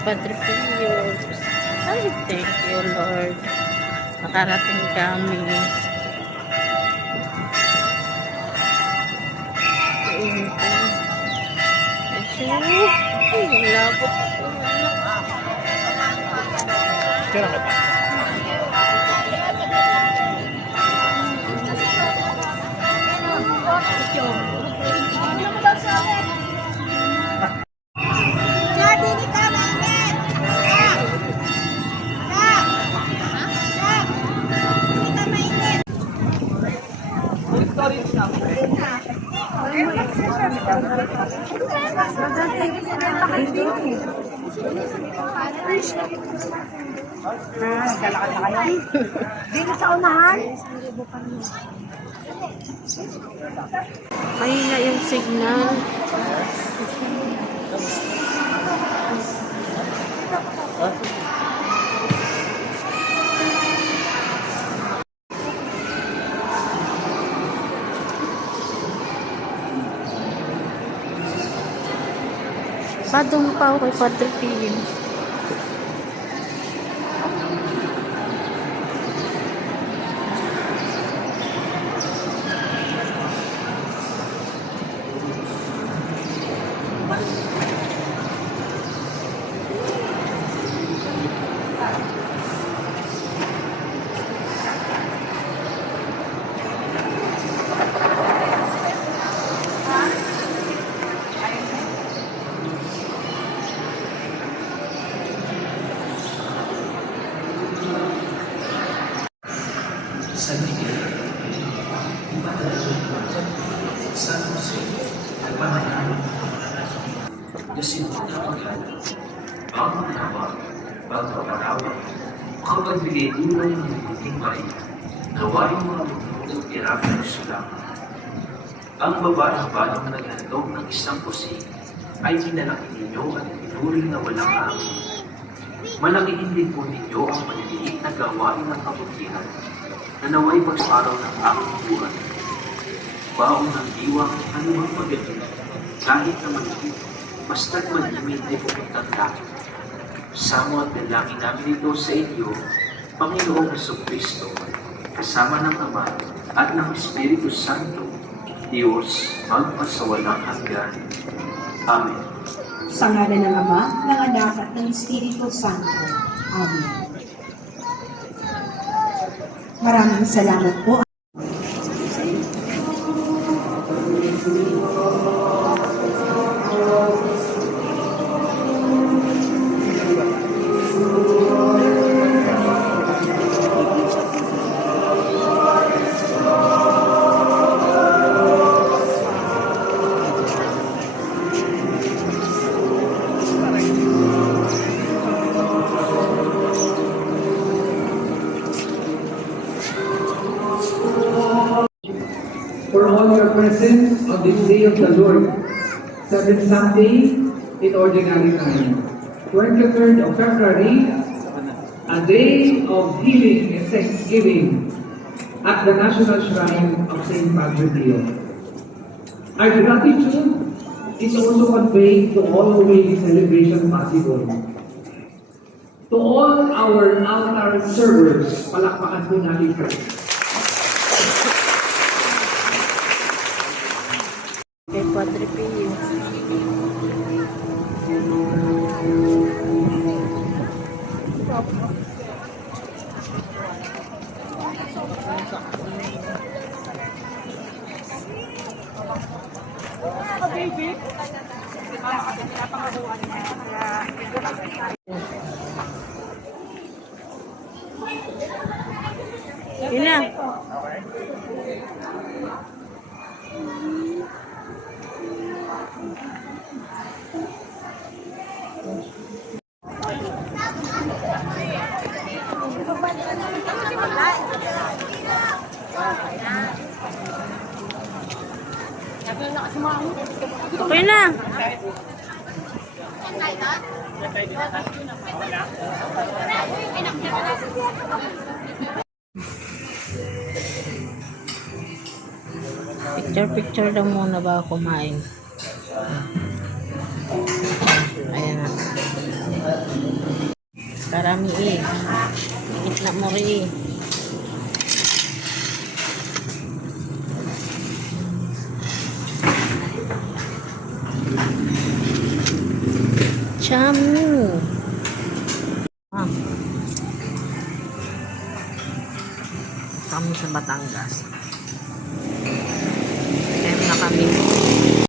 Padre Pio. Ay, thank you, Lord. Nakarating kami. Ayun po. Ay, labot po. Kaya ka ba? Naglalakad na kayo? Dito sa unahan? Mahina yung signal. Padong pa ako kay Padre Pio. San Miguel, San Jose, Panayaw, Jacinto na paghalang, ang manawa, pagpaparawa, kapagbigay tulong ng buting bayan, gawain mga lumutot irapan ng sulang. Ang babae-balong naghandog ng isang kusing ay pinalaki ninyo at pinuring na walang amin. Malakihin din po ninyo ang maliliit na gawain ng kabutihan na naway pagsaraw ng aking buhay. Baong ng diwang anumang pagabi, kahit na maliit, basta't malimit ay pupuntang langit. Samo at dalangin namin ito sa inyo, Panginoong Jesucristo, kasama ng Ama at ng Espiritu Santo, Diyos, magpasawalang hanggan. Amen. Sa ngalan ng Ama, ng Anak at ng Espiritu Santo. Amen. Maraming salamat po. For all your presence on this day of the Lord, seventh Sunday in Ordinary Time, 23rd of February, a day of healing and thanksgiving at the National Shrine of St. Padre Pio. Our gratitude is also conveyed to all who made this celebration possible. To all our altar servers, palakpakan po natin first. Kay Padre Pio. Yun na. Okay na. Picture lang muna ba kumain. Ayan na. Karami eh. Ikit mo rin. Chamu. Kami sa Batangas.